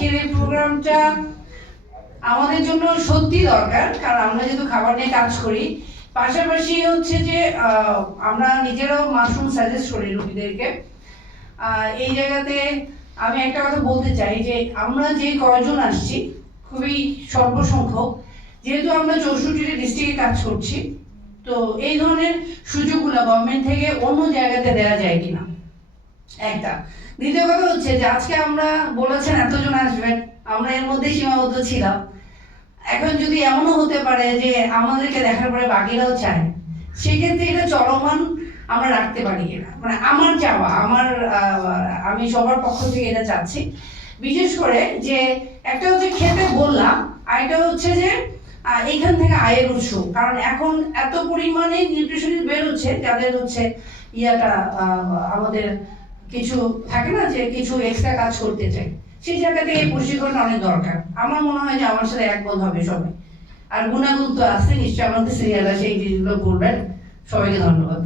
আজকের এই প্রোগ্রামটা আমাদের জন্য সত্যি দরকার, কারণ আমরা যেহেতু খাবার নিয়ে কাজ করি, পাশাপাশি হচ্ছে যে আমরা নিজেরাও মাশরুম সাজেস্ট করি রোগীদেরকে। এই জায়গাতে আমি একটা কথা বলতে চাই যে আমরা যে কয়জন আসছি খুবই স্বল্প সংখ্যক, যেহেতু আমরা 64টি ডিস্ট্রিক্টে কাজ করছি, তো এই ধরনের সুযোগগুলো গভর্নমেন্ট থেকে অন্য জায়গাতে দেওয়া যায় কিনা একটা। দ্বিতীয় কথা হচ্ছে যে আজকে আমরা বলেছেন এতজন আসবেন, আমরা এর মধ্যে সীমাবদ্ধ ছিলাম। এখন যদি এমনও হতে পারে যে আমাদেরকে দেখার পরে বাকিরাও চায়, সেক্ষেত্রে এটা চলমান আমরা রাখতে পারি কিনা, মানে আমার চাওয়া, আমি সবার পক্ষ থেকে এটা চাচ্ছি। বিশেষ করে যে একটা হচ্ছে খেতে বললাম, আর এটা হচ্ছে যে এইখান থেকে আয়ের উৎস, কারণ এখন এত পরিমাণে নিউট্রিশনিস্ট বেরোচ্ছে যাদের হচ্ছে আমাদের কিছু থাকে না যে কিছু এক্সট্রা কাজ করতে চাই, সেই জায়গা থেকে এই প্রশিক্ষণটা অনেক দরকার। আমার মনে হয় যে আমার সাথে একমত হবে সবাই। আর গুণাগুণ তো আছে, নিশ্চয়ই আমাদের সিরিয়াল আছে, এই জিনিসগুলো বলবেন। সবাইকে ধন্যবাদ।